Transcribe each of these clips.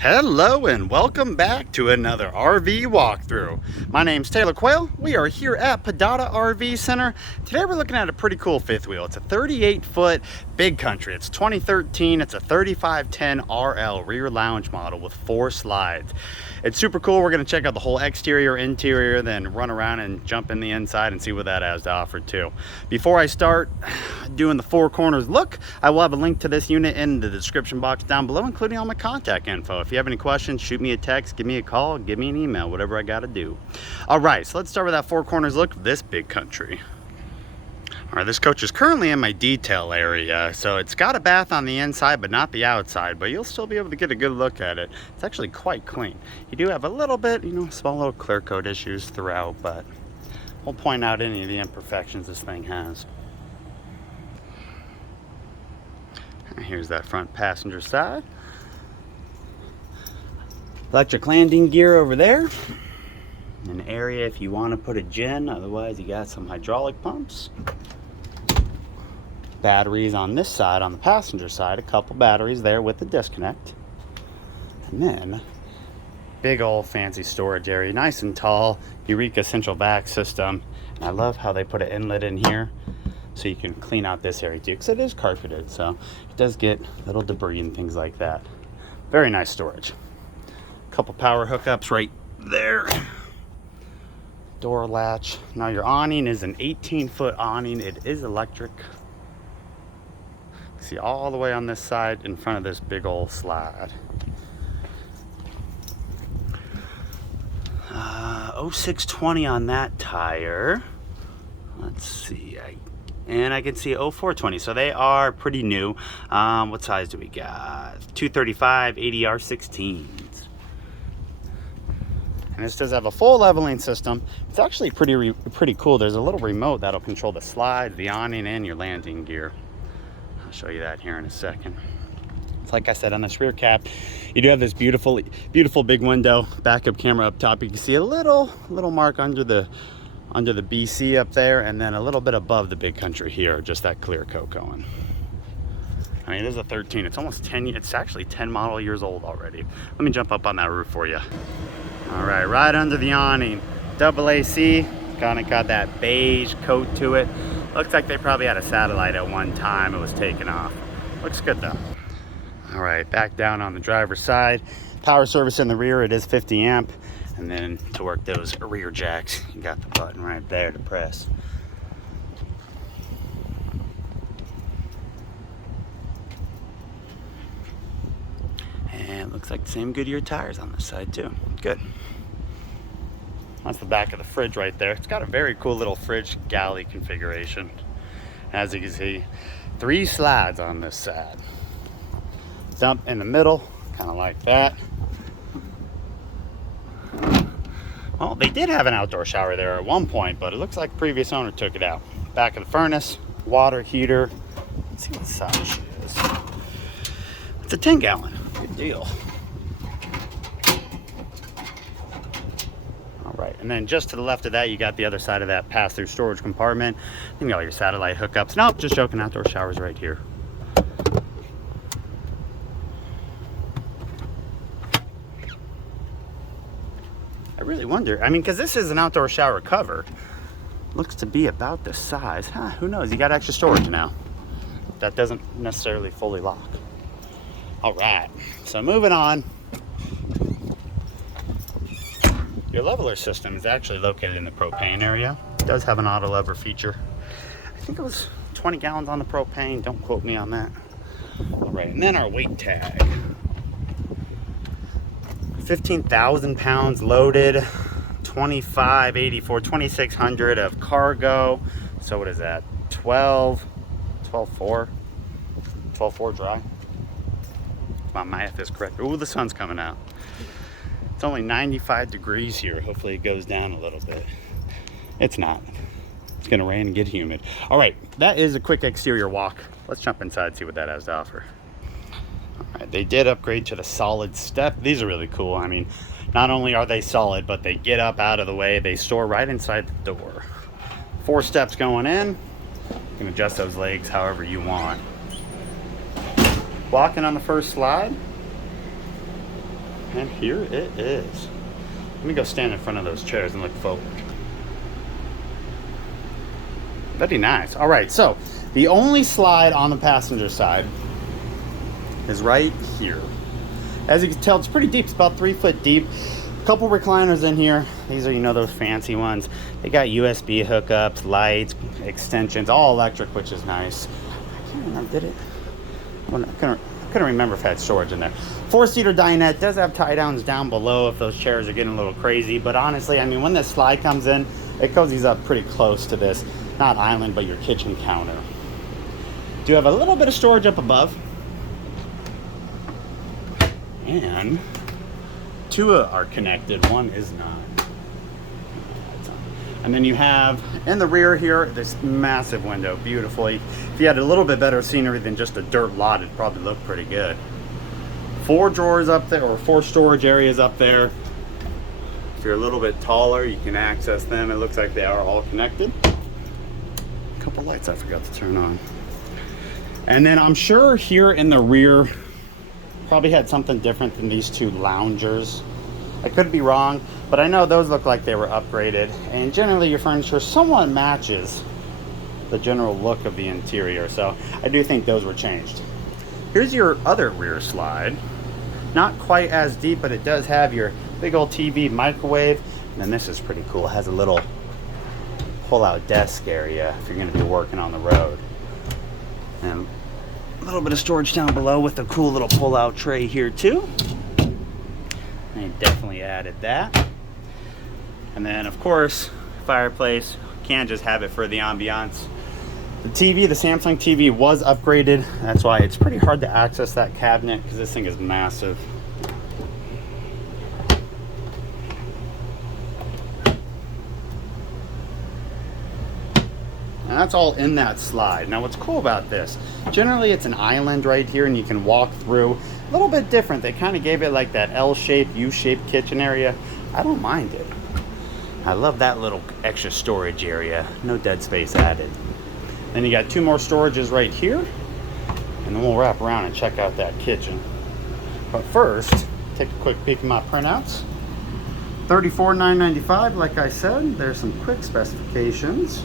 Hello and welcome back to another RV walkthrough. My name's Taylor Quayle. We are here at Padada RV Center. Today we're looking at a pretty cool fifth wheel. It's a 38-foot Big Country. It's 2013. It's a 3510 RL rear lounge model with 4 slides. It's super cool. We're going to check out the whole exterior, interior, then run around and jump in the inside and see what that has to offer too. Before I start doing the 4 corners look, I will have a link to this unit in the description box down below, including all my contact info. If you have any questions, shoot me a text, give me a call, give me an email, whatever I got to do. All right, so let's start with that 4 corners look of this Big Country. All right, this coach is currently in my detail area, so it's got a bath on the inside but not the outside, but you'll still be able to get a good look at it. It's actually quite clean. You do have a little bit, small little clear coat issues throughout, but we'll point out any of the imperfections this thing has. Here's that front passenger side. Electric landing gear over there. An area if you want to put a gen, otherwise you got some hydraulic pumps. Batteries on this side, on the passenger side, a couple batteries there with the disconnect. And then, big old fancy storage area, nice and tall, Eureka central vac system. And I love how they put an inlet in here so you can clean out this area too, because it is carpeted, so it does get little debris and things like that. Very nice storage. Couple power hookups right there. Door latch. Now your awning is an 18-foot awning. It is electric. See all the way on this side in front of this big old slide. 0620 on that tire. Let's see. And I can see 0420, so they are pretty new. What size do we got? 235 ADR16s. And this does have a full leveling system. It's actually pretty cool. There's a little remote that'll control the slide, the awning, and your landing gear. I'll show you that here in a second. It's like I said, on this rear cap, you do have this beautiful big window, backup camera up top. You can see a little mark under the BC up there, and then a little bit above the Big Country here, just that clear coat going. I mean, it is a 13. It's almost 10. It's actually 10 model years old already. Let me jump up on that roof for you. All right, right under the awning, double AC, kind of got that beige coat to it. Looks like they probably had a satellite at one time. It was taken off. Looks good though. All right, back down on the driver's side. Power service in the rear, it is 50 amp. And then to work those rear jacks, you got the button right there to press. And it looks like the same Goodyear tires on this side too. Good. That's the back of the fridge right there. It's got a very cool little fridge galley configuration. As you can see, 3 slides on this side. Dump in the middle, kind of like that. Well, they did have an outdoor shower there at one point, but it looks like the previous owner took it out. Back of the furnace, water heater. Let's see what size she is. It's a 10-gallon. Good deal. All right, and then just to the left of that, you got the other side of that pass-through storage compartment. You got all your satellite hookups. Nope, just joking, outdoor showers right here. I really wonder, because this is an outdoor shower cover. Looks to be about this size. Who knows? You got extra storage now. That doesn't necessarily fully lock. All right, so moving on. Your leveler system is actually located in the propane area. It does have an auto lever feature. I think it was 20 gallons on the propane. Don't quote me on that. All right, and then our weight tag. 15,000 pounds loaded, 2584, 2,600 of cargo. So what is that? 12.4 dry. If my math is correct. Ooh, the sun's coming out. It's only 95 degrees here. Hopefully it goes down a little bit. It's not. It's gonna rain and get humid. All right, that is a quick exterior walk. Let's jump inside and see what that has to offer. All right, they did upgrade to the solid step. These are really cool. Not only are they solid, but they get up out of the way. They store right inside the door. 4 steps going in. You can adjust those legs however you want. Walking on the first slide. And here it is. Let me go stand in front of those chairs and look forward. Very nice. All right, so the only slide on the passenger side is right here. As you can tell, it's pretty deep. It's about 3 foot deep. A couple recliners in here. These are, you know, those fancy ones. They got USB hookups, lights, extensions, all electric, which is nice. I can't remember, did it? I couldn't remember if it had storage in there. 4-seater dinette. Does have tie downs down below if those chairs are getting a little crazy. But honestly, I mean, when this slide comes in, it cozies up pretty close to this, not island, but your kitchen counter. Do have a little bit of storage up above. And 2 are connected, 1 is not. And then you have in the rear here this massive window, beautifully. If you had a little bit better scenery than just a dirt lot, it'd probably look pretty good. 4 drawers up there, or 4 storage areas up there. If you're a little bit taller, you can access them. It looks like they are all connected. A couple lights I forgot to turn on. And then I'm sure here in the rear, probably had something different than these 2 loungers. I could be wrong, but I know those look like they were upgraded. And generally your furniture somewhat matches the general look of the interior. So I do think those were changed. Here's your other rear slide. Not quite as deep, but it does have your big old TV, microwave. And then this is pretty cool. It has a little pull-out desk area if you're gonna be working on the road. And a little bit of storage down below with a cool little pull-out tray here too. I definitely added that. And then of course, fireplace. Can't just have it for the ambiance. The TV, the Samsung TV was upgraded. That's why it's pretty hard to access that cabinet because this thing is massive. And that's all in that slide. Now what's cool about this, generally it's an island right here and you can walk through. A little bit different. They kind of gave it like that L-shaped, U-shaped kitchen area. I don't mind it. I love that little extra storage area. No dead space added. Then you got 2 more storages right here. And then we'll wrap around and check out that kitchen. But first, take a quick peek at my printouts. $34,995, like I said. There's some quick specifications.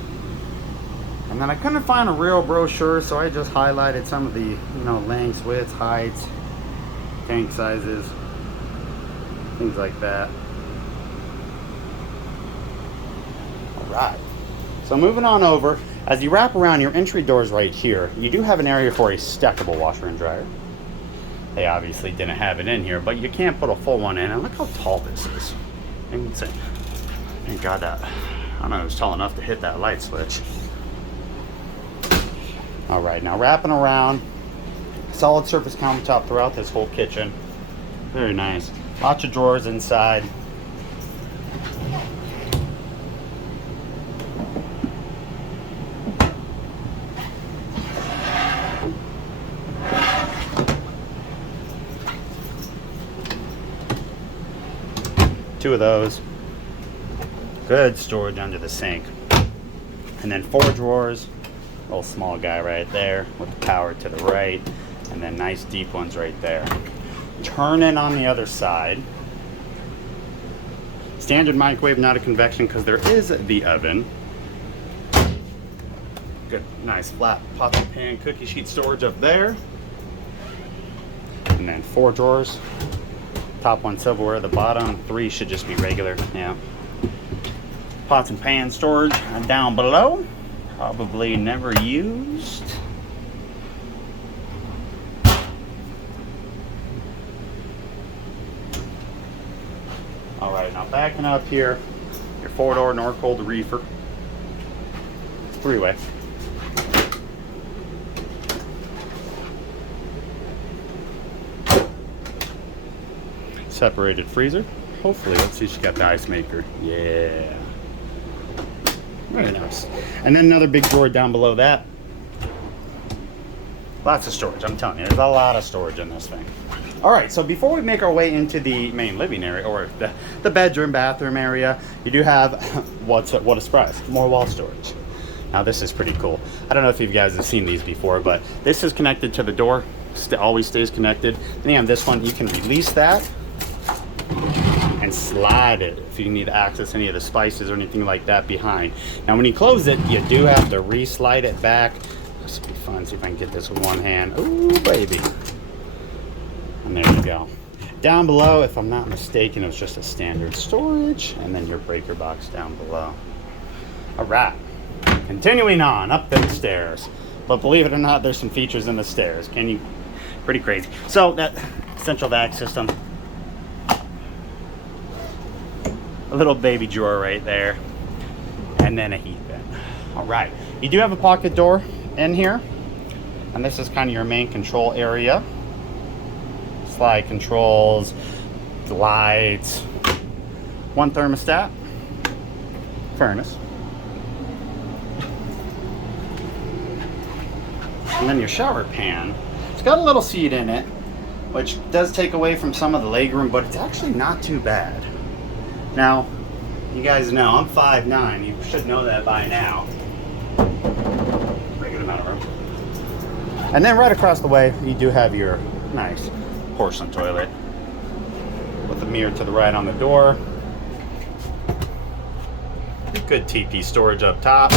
And then I couldn't find a real brochure, so I just highlighted some of the, you know, lengths, widths, heights, tank sizes, things like that. All right. So moving on over, as you wrap around, your entry doors right here, you do have an area for a stackable washer and dryer. They obviously didn't have it in here, but you can't put a full one in. And look how tall this is. You can see. Thank God that, I don't know, it was tall enough to hit that light switch. All right, now wrapping around, solid surface countertop throughout this whole kitchen. Very nice. Lots of drawers inside. Two of those. Good storage under the sink. And then 4 drawers. Little small guy right there with the power to the right, and then nice deep ones right there. Turning on the other side. Standard microwave, not a convection, because there is the oven. Good, nice flat pot and pan cookie sheet storage up there. And then 4 drawers. Top one silverware, the bottom 3 should just be regular. Yeah. Pots and pan storage down below. Probably never used. All right, now backing up here, your 4-door Norcold reefer. 3-way. Separated freezer. Hopefully, let's see, she got the ice maker. Yeah. Very nice. And then another big drawer down below that. Lots of storage, I'm telling you. There's a lot of storage in this thing. All right, so before we make our way into the main living area, or the bedroom, bathroom area, you do have, what a surprise, more wall storage. Now this is pretty cool. I don't know if you guys have seen these before, but this is connected to the door. Always stays connected. Then you have this one, you can release that. and slide it if you need to access any of the spices or anything like that behind. Now when you close it, you do have to re-slide it back. This will be fun. See if I can get this with one hand. Ooh, baby. And there you go. Down below, if I'm not mistaken, it was just a standard storage, and then your breaker box down below. All right, continuing on up the stairs. But believe it or not, there's some features in the stairs. Pretty crazy. So that central vac system, a little baby drawer right there, and then a heat vent. All right, you do have a pocket door in here, and this is kind of your main control area. Slide controls, lights, one thermostat, furnace, and then your shower pan. It's got a little seat in it, which does take away from some of the legroom, but it's actually not too bad. Now, you guys know I'm 5'9". You should know that by now. Pretty good amount of room. And then right across the way, you do have your nice porcelain toilet with a mirror to the right on the door. Good TP storage up top.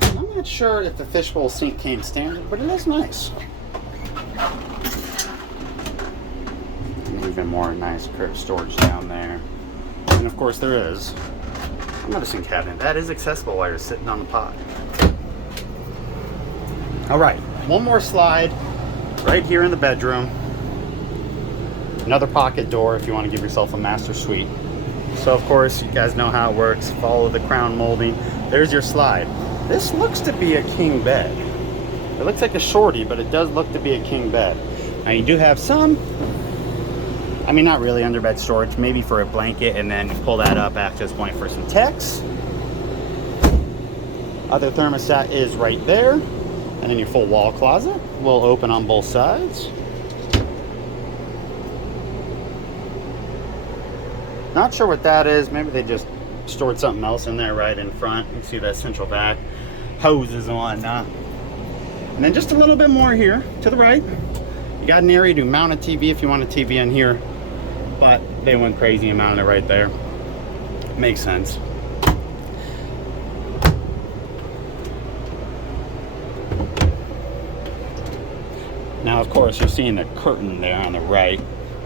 I'm not sure if the fishbowl sink came standard, but it is nice. And even more nice crib storage down there. And of course there is a medicine cabinet that is accessible while you're sitting on the pot. All right, one more slide right here in the bedroom. Another pocket door if you want to give yourself a master suite. So of course, you guys know how it works. Follow the crown molding. There's your slide. This looks to be a king bed. It looks like a shorty, but it does look to be a king bed. Now you do have some, I mean, not really underbed storage, maybe for a blanket, and then you pull that up access point for some text. Other thermostat is right there. And then your full wall closet will open on both sides. Not sure what that is. Maybe they just stored something else in there right in front. You can see that central vac hoses and whatnot. And then just a little bit more here to the right. You got an area to mount a TV if you want a TV in here, but they went crazy and mounted it right there. Makes sense. Now, of course, you're seeing the curtain there on the right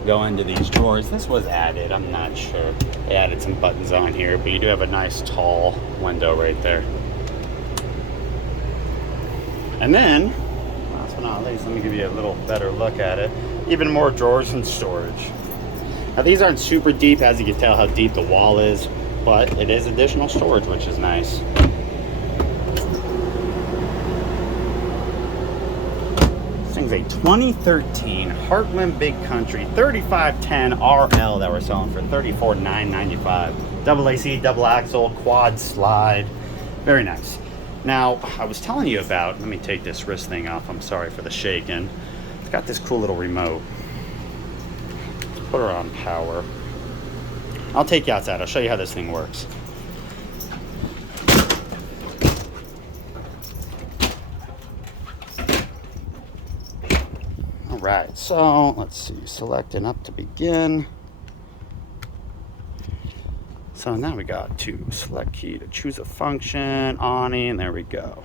go into these drawers. This was added, I'm not sure. They added some buttons on here, but you do have a nice tall window right there. And then, last but not least, let me give you a little better look at it. Even more drawers and storage. Now these aren't super deep, as you can tell how deep the wall is, but it is additional storage, which is nice. A 2013 Heartland Big Country 3510 RL that we're selling for $34,995. Double AC, double axle, quad slide. Very nice. Now, I was telling you about, let me take this wrist thing off. I'm sorry for the shaking. It's got this cool little remote. Let's put her on power. I'll take you outside. I'll show you how this thing works. Right, so let's see, selecting up to begin. So now we got to select key to choose a function, awning, there we go.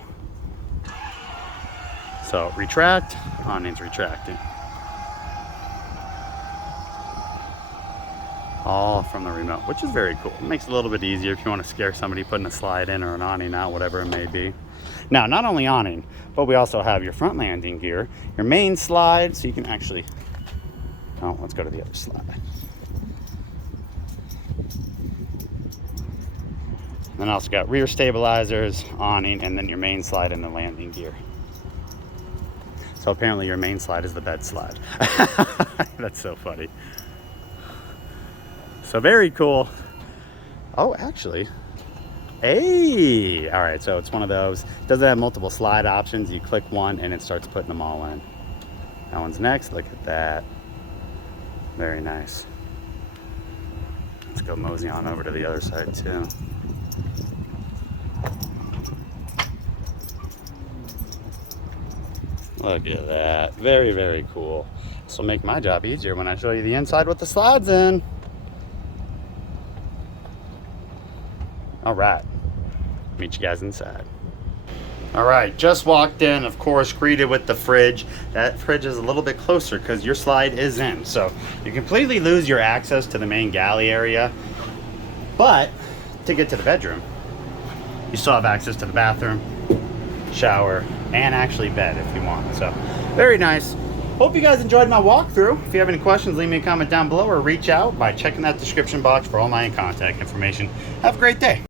So retract, awning's retracting. All from the remote, which is very cool. It makes it a little bit easier if you want to scare somebody putting a slide in or an awning out, whatever it may be. Now, not only awning, but we also have your front landing gear, your main slide, so you can actually, oh, let's go to the other slide. Then also got rear stabilizers, awning, and then your main slide and the landing gear. So apparently your main slide is the bed slide. That's so funny. So very cool. Oh, actually, hey, all right, so it's one of those. It doesn't have multiple slide options. You click one and it starts putting them all in. That one's next, look at that. Very nice. Let's go mosey on over to the other side too. Look at that, very, very cool. This will make my job easier when I show you the inside with the slides in. All right, meet you guys inside. All right, just walked in, of course, greeted with the fridge. That fridge is a little bit closer because your slide is in. So you completely lose your access to the main galley area. But to get to the bedroom, you still have access to the bathroom, shower, and actually bed if you want. So very nice. Hope you guys enjoyed my walkthrough. If you have any questions, leave me a comment down below or reach out by checking that description box for all my contact information. Have a great day.